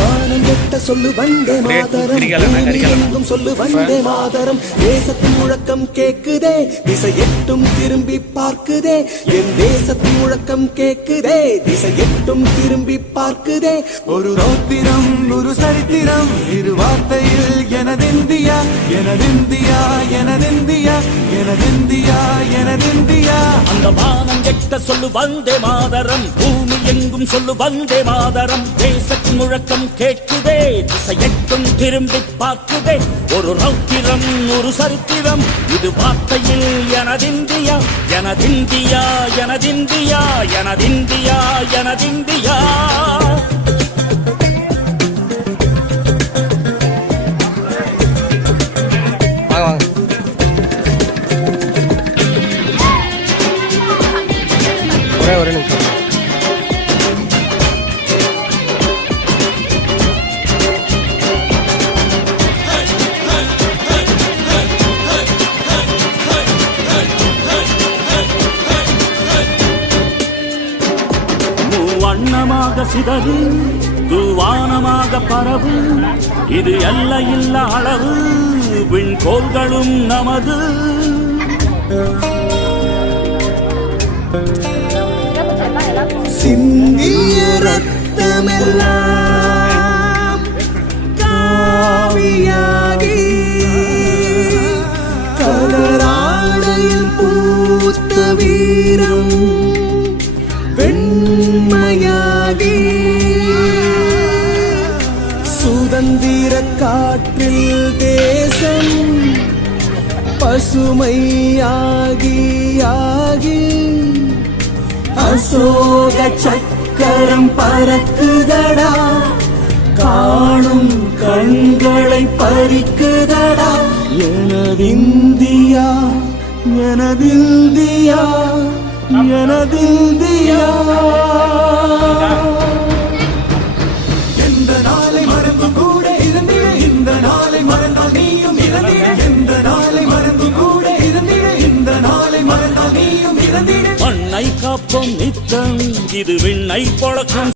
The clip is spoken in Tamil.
வானம் கெட்ட சொல்லு வந்தே மாதரம், எங்கும் சொல்லு வந்தே மாதரம். தேசத்தின் முழக்கம் கேக்குதே, திசை எட்டும் திரும்பி பார்க்குதே. என் தேசத்தின் முழக்கம் கேக்குதே, திசை எட்டும் திரும்பி பார்க்குதே. ஒரு ரௌத்திரம் ஒரு சரித்திரம் இரு வார்த்தையில் எனதிந்தியா எனதிந்தியா எனதிந்தியா எனதிந்தியா எனதிந்தியா. அந்த வானம் கெட்ட சொல்லு வந்தே மாதரம், பூமி எங்கும் சொல்லு வந்தே மாதரம். தேசத்தின் முழக்கம் கேட்குதே, திசை எட்டும் திரும்பி பார்க்குதே. ஒரு ரௌத்திரம் ஒரு சரித்திரம் இது வார்த்தையில் எனதிந்தியா எனதிந்தியா எனதிந்தியா எனதிந்தியா எனதிந்தியா. ஒரே நிமிஷம். வண்ணமாக சிதறு தூவானமாக பரவு, இது எல்லையில்லா அளவு விண்கோள்களும் நமது. சிந்திய ரத்தமெல்லாம் காவியாகி கலராடையில் பூத்த வீரம் வெண்மையாகி சுதந்திர காற்றில் தேசம் பசுமையாகி ஆகி அசோக சக்கரம் பறக்குதடா, காணும் கண்களை பறிக்குதடா. எனதிந்தியா எனதிந்தியா எனதிந்தியா. எந்த நாளை மறந்து கூட இருந்திட, இந்த நாளை மறந்தால் நீயும் இறந்திட. எந்த நாளை மறந்து கூட இருந்திட, இந்த நாளை மறந்தால் நீயும் இறந்திட. மண்ணை காப்போம் நித்தம் இது விண்ணை பொழக்கும்